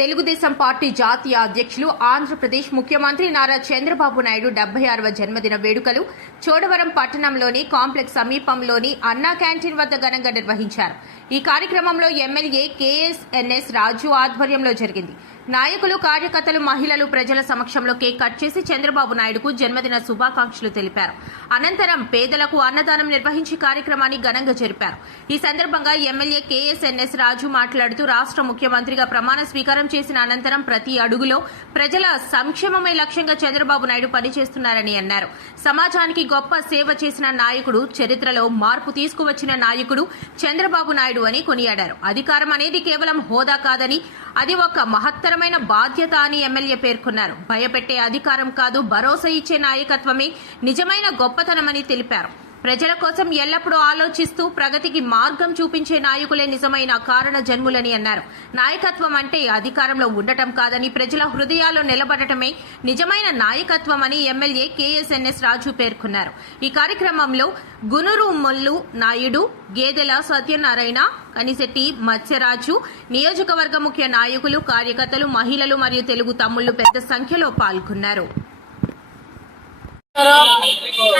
Telugu Desam party జాతీయ అధ్యక్షులు ఆంధ్రప్రదేశ్ ముఖ్యమంత్రి నారా చంద్రబాబు నాయుడు 76వ జన్మదిన వేడుకలు చోడవరం పట్టణంలోని కాంప్లెక్స్ సమీపంలోని అన్నా క్యాంటీన్ వద్ద ఘనంగా నిర్వహించారు. ఈ కార్యక్రమంలో ఎమ్మెల్యే కేఎస్ఎన్ఎస్ రాజు ఆధ్వర్యంలో జరిగింది. నాయకులు, కార్యకర్తలు, మహిళలు ప్రజల సమక్షంలో కేక్ కట్ చేసి చంద్రబాబు నాయుడుకు జన్మదిన శుభాకాంక్షలు తెలిపారు. అనంతరం పేదలకు అన్నదానం నిర్వహించి కార్యక్రమాన్ని ఘనంగా జరిపారు. ఈ సందర్భంగా ఎమ్మెల్యే కేఎస్ఎన్ఎస్ రాజు మాట్లాడుతూ రాష్ట్ర ముఖ్యమంత్రిగా ప్రమాణ స్వీకారం చేసిన అనంతరం ప్రతి అడుగులో ప్రజల సంక్షేమమే లక్ష్యంగా చంద్రబాబు నాయుడు పనిచేస్తున్నారని అన్నారు. సమాజానికి గొప్ప సేవ చేసిన నాయకుడు, చరిత్రలో మార్పు తీసుకువచ్చిన నాయకుడు చంద్రబాబు నాయుడు అని కొనియాడారు. అధికారం అనేది కేవలం హోదా కాదని, అది ఒక మహత్తరమైన బాధ్యత అని ఎమ్మెల్యే పేర్కొన్నారు. భయపెట్టే అధికారం కాదు, భరోసా ఇచ్చే నాయకత్వమే నిజమైన గొప్పతనమని తెలిపారు. ప్రజల కోసం ఎల్లప్పుడూ ఆలోచిస్తూ ప్రగతికి మార్గం చూపించే నాయకులే నిజమైన కారణ జన్ములని అన్నారు. నాయకత్వం అంటే అధికారంలో ఉండటం కాదని, ప్రజల హృదయాల్లో నిలబడటమే నిజమైన నాయకత్వం అని ఎమ్మెల్యే కేఎస్ఎన్ఎస్ రాజు పేర్కొన్నారు. ఈ కార్యక్రమంలో గునురు మొల్లు నాయుడు, గేదెల సత్యనారాయణ, కనిశెట్టి మత్స్యరాజు, నియోజకవర్గ ముఖ్య నాయకులు, కార్యకర్తలు, మహిళలు మరియు తెలుగు తమ్ముళ్లు పెద్ద సంఖ్యలో పాల్గొన్నారు.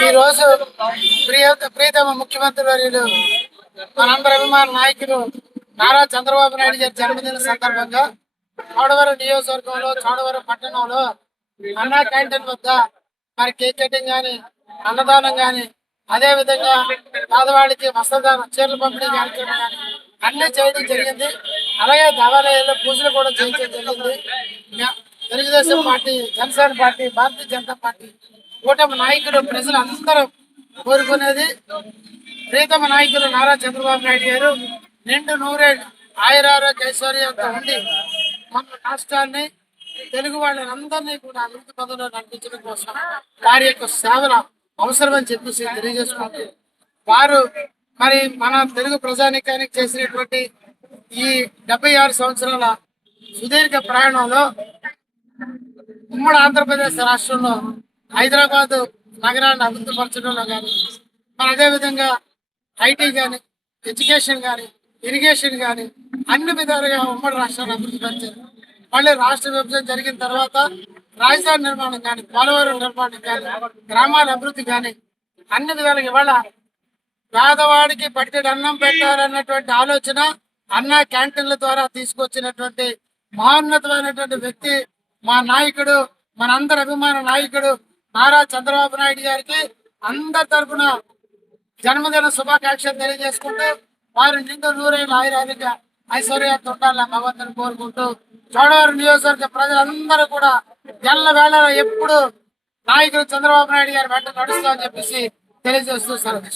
ఈరోజు ప్రియతమ ముఖ్యమంత్రి వర్యులు మనందరి అభిమాన నాయకులు నారా చంద్రబాబు నాయుడు గారి జన్మదిన సందర్భంగా చోడవరం నియోజకవర్గంలో, చోడవరం పట్టణంలో అన్నా క్యాంటీన్ వద్ద మరి కేక్ కటింగ్ కానీ, అన్నదానం కానీ, అదే విధంగా పేదవాళ్ళకి వస్త్రదానం, చీరల పంపిణీ కార్యక్రమం కానీ అన్ని చేయడం జరిగింది. అలాగే దేవాలయాల్లో పూజలు కూడా చేయించడం జరిగింది. Telugu Desam party, Janasena party, Bharatiya Janata party కూటమి నాయకులు, ప్రజలు అందరూ కోరుకునేది ప్రీతమ నాయకులు నారా చంద్రబాబు నాయుడు గారు నిండు నూరేళ్ళు ఆయురారోగ్య ఐశ్వర్యంతో ఉండి మన రాష్ట్రాన్ని, తెలుగు వాళ్ళందరినీ కూడా అభివృద్ధి పదంలో నడిపించడం కోసం వారి యొక్క సేవల అవసరమని చెప్పేసి తెలియజేసుకుంటూ, వారు మరి మన తెలుగు ప్రజానీకానికి చేసినటువంటి ఈ 76 సంవత్సరాల సుదీర్ఘ ప్రయాణంలో ఉమ్మడి ఆంధ్రప్రదేశ్ రాష్ట్రంలో హైదరాబాద్ నగరాన్ని అభివృద్ధి పరచడంలో కానీ, మరి అదేవిధంగా ఐటీ కానీ, ఎడ్యుకేషన్ కానీ, ఇరిగేషన్ కానీ అన్ని విధాలుగా ఉమ్మడి రాష్ట్రాన్ని అభివృద్ధి పరిచారు. మళ్ళీ రాష్ట్ర విభజన జరిగిన తర్వాత రాజధాని నిర్మాణం కానీ, పోలవరం నిర్మాణం కానీ, గ్రామాల అభివృద్ధి కానీ అన్ని విధాలుగా ఇవాళ పేదవాడికి పడితే అన్నం పెట్టాలన్నటువంటి ఆలోచన అన్నా క్యాంటీన్ల ద్వారా తీసుకొచ్చినటువంటి మహోన్నతమైనటువంటి వ్యక్తి మా నాయకుడు, మనందరి అభిమాన నాయకుడు నారా చంద్రబాబు నాయుడు గారికి అందరి తరఫున జన్మదిన శుభాకాంక్షలు తెలియజేసుకుంటూ, వారు నిండు నూరేళ్ళు ఆయురారోగ్య ఐశ్వర్యాలతో ఉండాలని భగవంతుని కోరుకుంటూ, చోడవరం నియోజకవర్గ ప్రజలందరూ కూడా ఎల్ల వేళ ఎప్పుడు నాయకుడు చంద్రబాబు నాయుడు గారి వెంట నడుస్తామని చెప్పేసి తెలియజేస్తూ సెలవు.